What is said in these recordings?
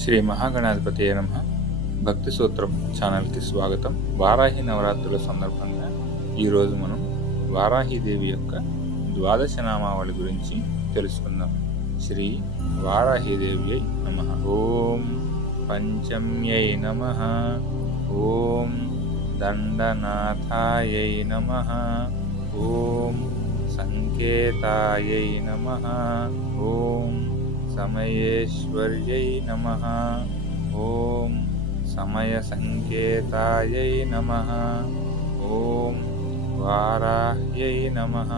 శ్రీ మహాగణాధిపతయే నమః. భక్తి సూత్రం ఛానల్కి స్వాగతం. వారాహి నవరాత్రుల సందర్భంగా ఈరోజు మనం వారాహీదేవి యొక్క ద్వాదశ నామావళి గురించి తెలుసుకుందాం. శ్రీ వారాహీదేవ్యై నమః. ఓం పంచమ్యై నమః. ఓం దండనాథాయై నమః. ఓం సంకేతాయై నమః. ఓం సమయేశ్వర్యై నమః. ఓం సమయ సంకేతాయై నమః. ఓం వారాహ్యై నమః.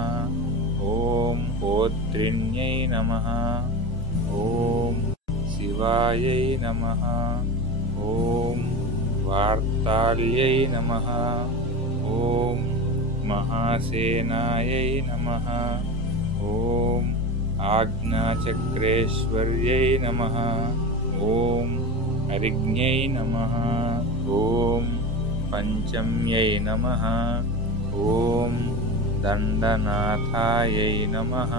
ఓం పోత్రిణ్యై నమః. ఓం శివాయై నమః. ఓం వార్తాళ్యై నమః. ఓం మహాసేనాయై నమః. ఓం ఆజ్ఞాచక్రేశ్వర్యై నమః. ఓం హరిజ్ఞై నమః. ఓం పంచమ్యై నమః. ఓం దండనాథాయై నమః.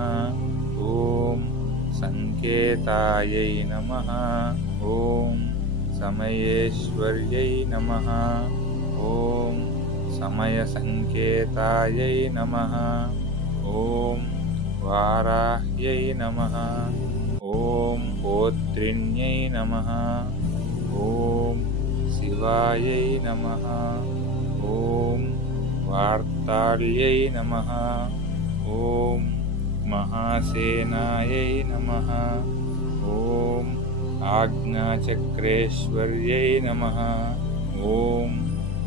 ఓం సంకేతాయై నమః. ఓం సమయేశ్వర్యై నమః. ఓం సమయ సంకేతాయై నమః. ఓం వారాహ్యై నమః. ఓం పోత్రిణ్యై నమః. ఓం శివాయై నమః. ఓం వార్తాళ్యై నమః. ఓం మహాసేనాయై నమః. ఓం ఆజ్ఞాచక్రేశ్వర్యై నమః. ఓం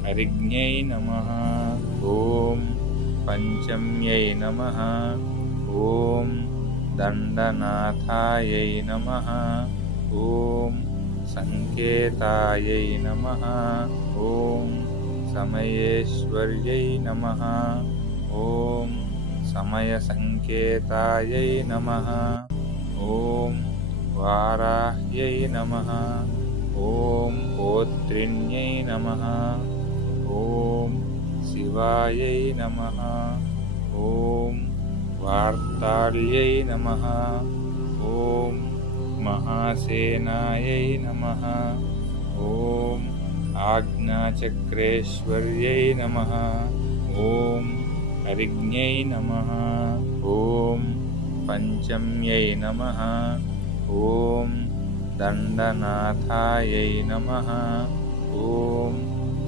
హరిజ్ఞై నమః. ఓం పంచమ్యై నమః. ఓం దండనాథాయై నమః. ఓం సంకేతాయై నమః. ఓం సమయేశ్వర్యై నమః. ఓం సమయ సంకేతాయై నమః. ఓం వారాహ్యై నమః. ఓం పోత్రిణ్యై నమః. ఓం శివాయై నమః. ఓం వార్తాళ్యై నమః. ఓం మహాసేనాయై నమః. ఓం ఆజ్ఞాచక్రేశ్వర్యై నమః. ఓం హరిజ్ఞై నమః. ఓం పంచమ్యై నమః. ఓం దండనాథాయై నమః. ఓం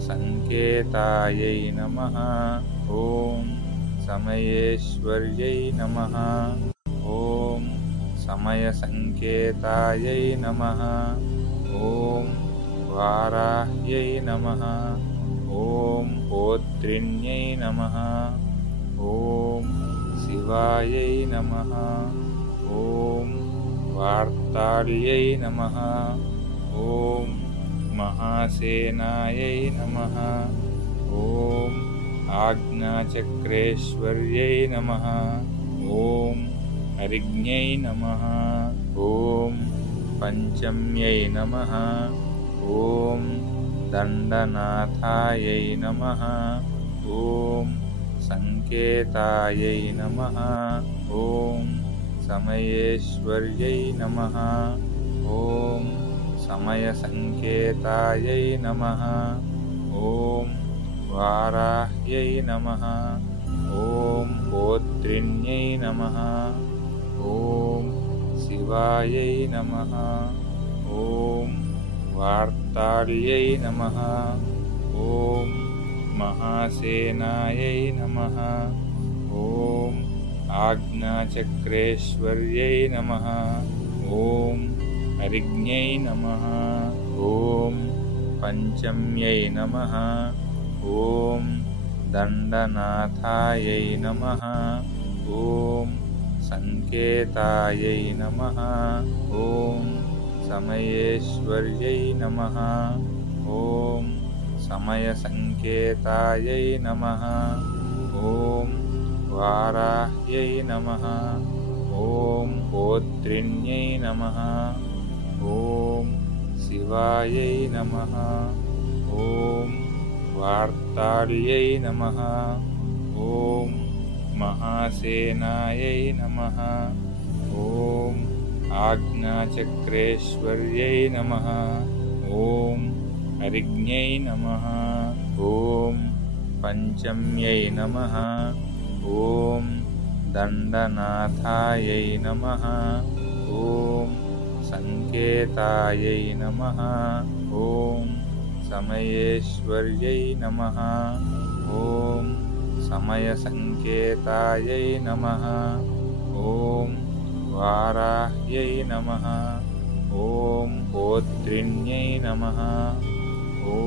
సంకేతాయై నమః. ఓం సమయేశ్వర్యై నమః. ఓం సమయ సంకేతాయై నమః. ఓం వారాహ్యై నమః. ఓం పోత్రిణ్యై నమః. ఓం శివాయై నమః. ఓం వార్తాళ్యై నమః. ఓం మహాసేనాయై నమః. ఓం ఆజ్ఞాచక్రేశ్వర్యై నమః. ఓం హరిజ్ఞై నమః. ఓం పంచమ్యై నమః. ఓం దండనాథాయై నమః. ఓం సంకేతాయై నమః. ఓం సమయేశ్వర్యై నమః. ఓం సమయ సంకేతాయై నమః. ఓం వారాహ్యై నమః. ఓం పోత్రిణ్యై నమః. ఓం శివాయై నమః. ఓం వార్తాళ్యై నమః. ఓం మహాసేనాయై నమః. ఓం ఆజ్ఞాచక్రేశ్వర్యై నమః. ఓం హరిజ్ఞై నమః. ఓం పంచమ్యై నమః. ఓం దండనాథాయై నమః. ఓం సంకేతాయై నమః. ఓం సమయేశ్వర్యై నమః. ఓం సమయ సంకేతాయై నమః. ఓం వారాహ్యై నమః. ఓం పోత్రిణ్యై నమః. ఓం శివాయై నమః. ఓం వార్తాళ్యై నమః. ఓం మహాసేనాయై నమః. ఓం आज्ञाचक्रेश्वर्यै नमः। ॐ हरिज्ञै नमः। ॐ पञ्चम्यै नमः। ॐ दण्डनाथायै नमः। ॐ सङ्केतायै नमः। ॐ समयेश्वर्यै नमः। ॐ समयसङ्केतायै नमः। ॐ वाराह्यै नमः। ॐ गोत्रिण्यै नमः। ॐ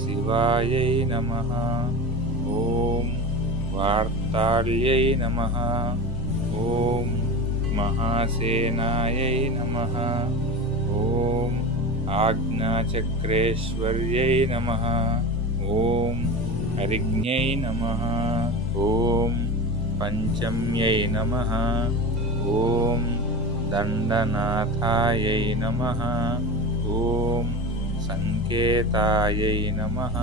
शिवायै नमः। ॐ वार्ताళ్यै नमः। ॐ महासेनायै नमः। ॐ आज्ञाचक्रेश्वर्यै नमः। ॐ हरिज्ञै नमः। ॐ पञ्चम्यै नमः। ॐ दण्डनाथायै नमः। ॐ सङ्केतायै नमः।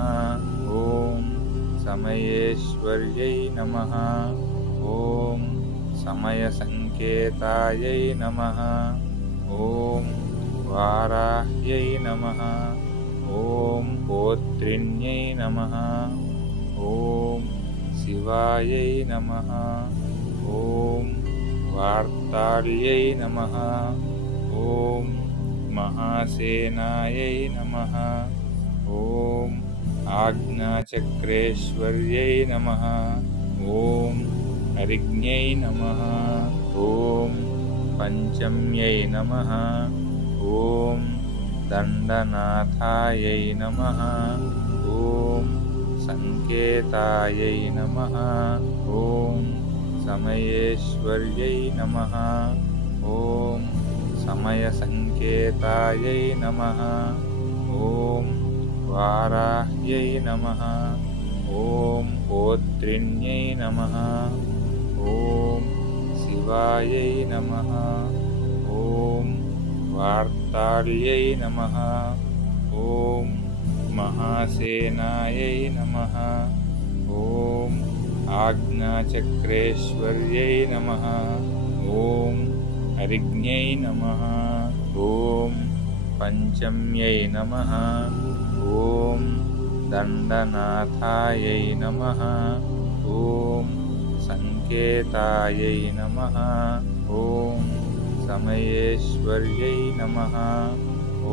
ॐ समयेश्वर्यै नमः। ॐ समयसङ्केतायै नमः। ॐ वाराह्यै नमः। ॐ गोत्रिण्यै नमः। ॐ शिवायै नमः। ॐ वार्ताళ్यै नमः। ॐ महासेनायै नमः। ॐ आज्ञाचक्रेश्वर्यै नमः। ॐ हरिज्ञै नमः। ॐ पञ्चम्यै नमः। ॐ दण्डनाथायै नमः। ॐ सङ्केतायै नमः। ॐ समयेश्वर्यै नमः। ॐ समयसङ्केतायै नमः। ॐ वाराह्यै नमः। ॐ गोत्रिण्यै नमः। ॐ शिवायै नमः। ॐ वार्ताళ్यै नमः। ॐ महासेनायै नमः। ॐ आज्ञाचक्रेश्वर्यै नमः। ॐ हरिज्ञै नमः। ॐ पञ्चम्यै नमः। ॐ दण्डनाथायै नमः। ॐ सङ्केतायै नमः। ॐ समयेश्वर्यै नमः।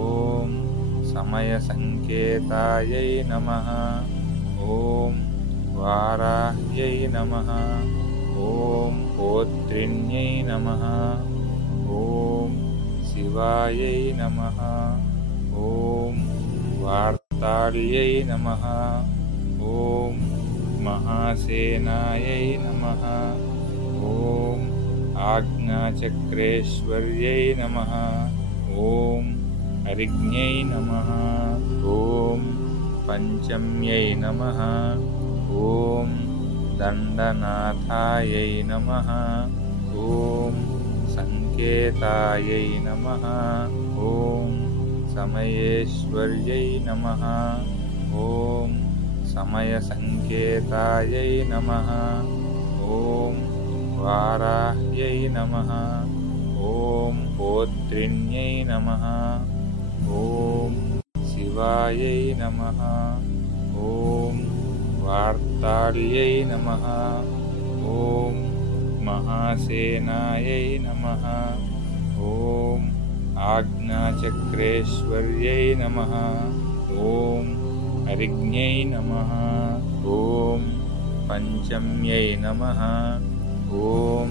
ॐ समयसङ्केतायै नमः। ॐ वाराह्यै नमः। ॐ गोत्रिण्यै नमः। ॐ शिवायै नमः। ॐ वार्ताళ్यै नमः। ॐ महासेनायै नमः। ॐ आज्ञाचक्रेश्वर्यै नमः। ॐ हरिज्ञै नमः। ॐ पञ्चम्यै नमः। ॐ दण्डनाथायै नमः। ॐ सङ्केतायै नमः। ॐ समयेश्वर्यै नमः। ॐ समयसङ्केतायै नमः। ॐ वाराह्यै नमः। ॐ गोत्रिण्यै नमः। ॐ शिवायै नमः। ॐ वार्ताళ్यै नमः। ॐ महासेनायै नमः। ॐ आज्ञाचक्रेश्वर्यै नमः। ॐ हरिज्ञै नमः। ॐ पञ्चम्यै नमः। ॐ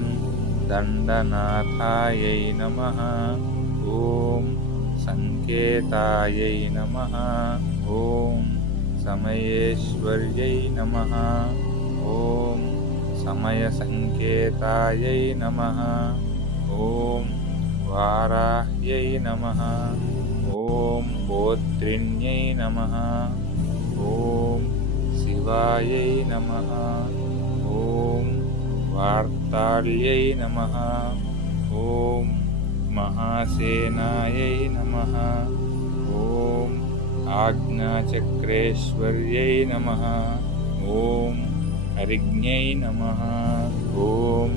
दण्डनाथायै नमः। ॐ सङ्केतायै नमः। ॐ समयेश्वर्यै नमः। ॐ समयसङ्केतायै नमः। ॐ वाराह्यै नमः। ॐ गोत्रिण्यै नमः। ॐ शिवायै नमः। ॐ वार्ताళ్यै नमः। ॐ महासेनायै नमः। ॐ आज्ञाचक्रेश्वर्यै नमः। ॐ हरिज्ञै नमः। ॐ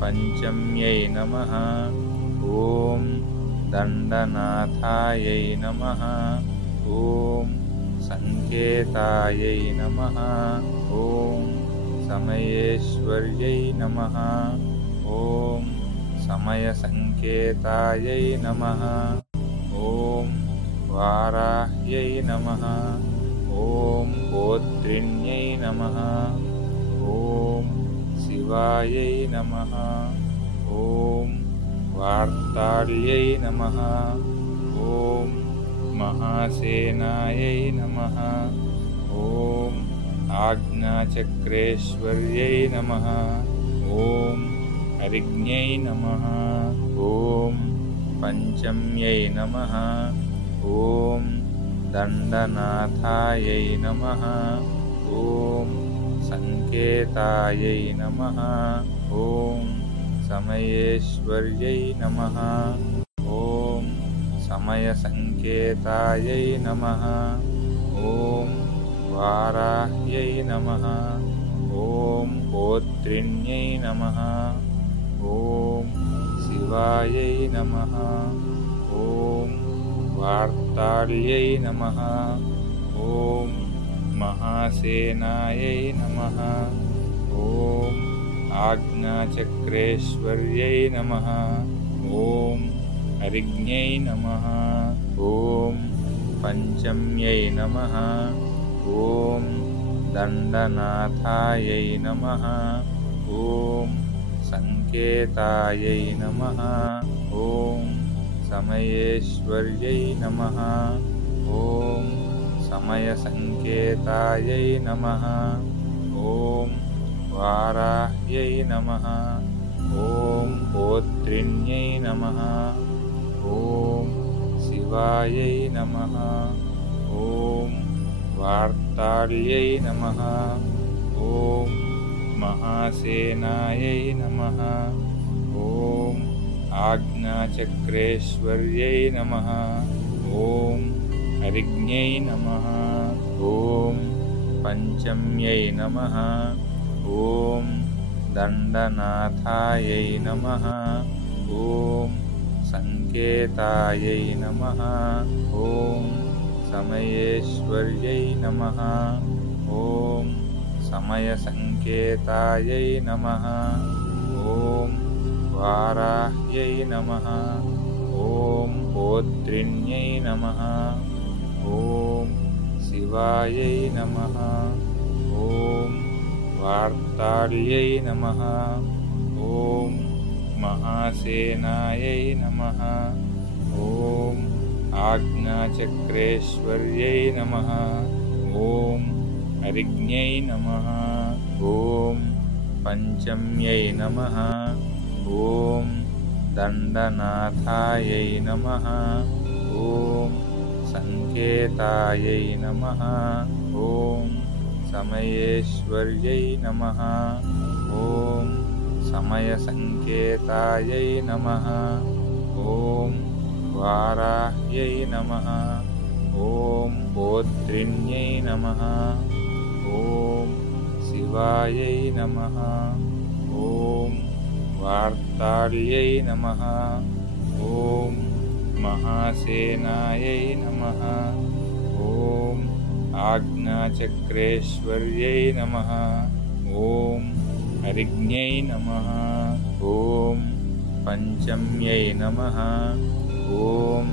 पञ्चम्यै नमः। ఓం దండనాథాయై నమః. ఓం సంకేతాయై నమః. ఓం సమయేశ్వర్యై నమః. ఓం సమయసంకేతాయై నమః. ఓం వారాహ్యై నమః. ఓం గోత్రిణ్యై నమః. ఓం శివాయై నమః. ఓం వార్తాళ్యై నమః. ఓం మహాసేనాయై నమః. ఓం ఆజ్ఞాచక్రేశ్వర్యై నమః. ఓం హరిజ్ఞై నమః. ఓం పంచమ్యై నమః. ఓం దండనాథాయై నమః. ఓం సంకేతాయై నమః. ఓం సమయేశ్వర్యై నమః. ఓం సమయసంకేతాయై నమః. ఓం వారాహ్యై నమః. ఓం గోత్రిణ్యై నమః. ఓం శివాయై నమః. ఓం వార్తాళ్యై నమః. ఓం మహాసేనాయై నమః. ఓం ఆజ్ఞాచక్రేశ్వర్యై నమః. ఓం హరిజ్ఞై నమః. ఓం పంచమ్యై నమః. ఓం దండనాథాయై నమః. ఓం సంకేతాయై నమః. ఓం సమయేశ్వర్యై నమః. ఓం సమయసంకేతాయై నమః. ఓం వారాహ్యై నమః. ఓం గోత్రిణ్యై నమః. ఓం శివాయై నమః. ఓం వార్తాళ్యై నమః. ఓం మహాసేనాయై నమః. ఓం ఆజ్ఞాచక్రేశ్వర్యై నమః. ఓం హరిజ్ఞై నమః. ఓం పంచమ్యై నమః. ఓం దండనాథాయై నమః. ఓం సంకేతాయై నమః. ఓం సమయేశ్వర్యై నమః. ఓం సమయసంకేతాయై నమః. ఓం వారాహ్యై నమః. ఓం గోత్రిణ్యై నమః. ఓం శివాయై నమః. ఓం వార్తాళ్యై నమః. ఓం మహాసేనాయై నమః. ఓం ఆజ్ఞాచక్రేశ్వర్యై నమః. ఓం హరిజ్ఞై నమః. ఓం పంచమ్యై నమః. ఓం దండనాథాయై నమః. ఓం సంకేతాయై నమః. ఓం సమయేశ్వర్యై నమః. ఓం సమయసంకేతాయై నమః. ఓం వారాహ్యై నమః. ఓం గోత్రిణ్యై నమః. ఓం శివాయై నమః. ఓం వార్తాళ్యై నమః. ఓం మహాసేనాయై నమః. ఓం ఆజ్ఞాచక్రేశ్వర్యై నమః. ఓం హరిజ్ఞై నమః. ఓం పంచమ్యై నమః. ఓం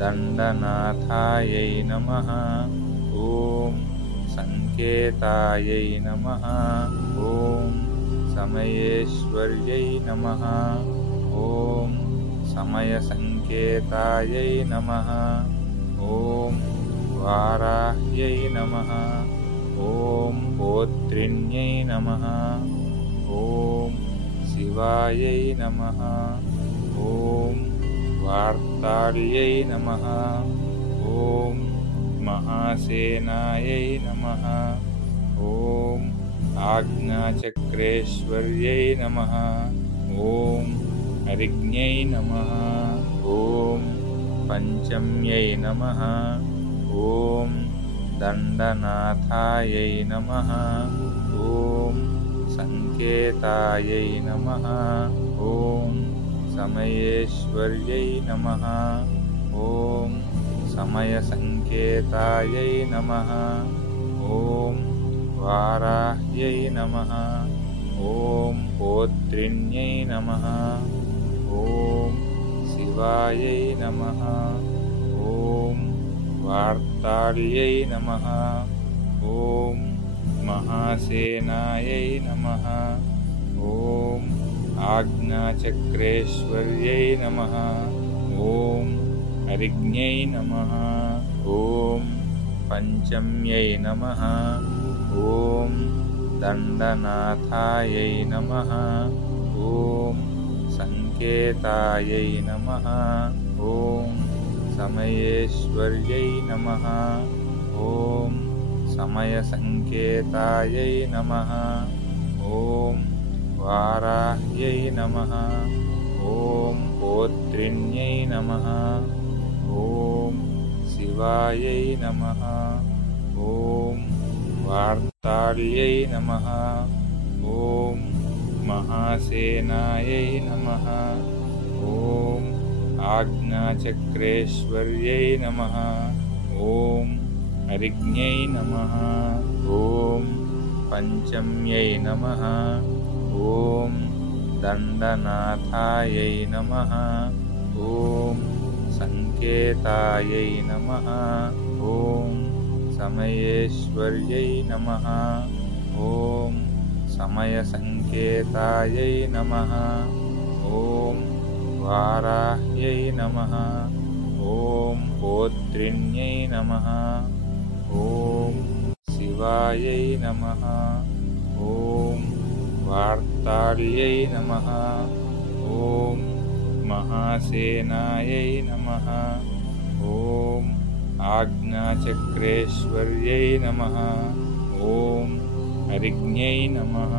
దండనాథాయై నమః. ఓం సంకేతాయై నమః. ఓం సమయేశ్వర్యై నమః. ఓం సమయసంకేతాయై నమః. ఓం వారాహ్యై నమః. ఓం గోత్రిణ్యై నమః. ఓం శివాయై నమః. ఓం వార్తాళ్యై నమః. ఓం మహాసేనాయై నమః. ఓం ఆజ్ఞాచక్రేశ్వర్యై నమః. ఓం హరిజ్ఞై నమః. ఓం పంచమ్యై నమః. ఓం దండనాథాయై నమః. ఓం సంకేతాయై నమః. ఓం समयेश्वर्यै नमः। ॐ समयसङ्केतायै नमः। ॐ वाराह्यै नमः। ॐ पोत्रिण्यै नमः। ॐ शिवायै नमः। ॐ वार्ताళ్यै नमः। ॐ महासेनायै नमः। ॐ आज्ञाचक्रेश्वर्यै नमः। ॐ अरिज्ञै नमः। ॐ पञ्चम्यै नमः। ॐ दण्डनाथायै नमः। ॐ सङ्केतायै नमः। ॐ समयेश्वर्यै नमः। ॐ समयसङ्केतायै नमः। ॐ वाराह्यै नमः। ॐ पोत्रिण्यै नमः। ॐ शिवायै नमः। ॐ वार्ताళ్यै नमः। ॐ महासेनायै नमः। ॐ आज्ञाचक्रेश्वर्यै नमः। ॐ अरिज्ञै नमः। ॐ पञ्चम्यै नमः। ॐ दण्डनाथायै नमः। ॐ सङ्केतायै नमः। ॐ समयेश्वर्यै नमः। ॐ समयसङ्केतायै नमः। ॐ वाराह्यै नमः। ॐ पोत्रिण्यै नमः। ॐ शिवायै नमः। ॐ वार्ताళ్यै नमः। ॐ महासेनायै नमः। ॐ आज्ञाचक्रेश्वर्यै नमः। ॐ अरिज्ञै नमः।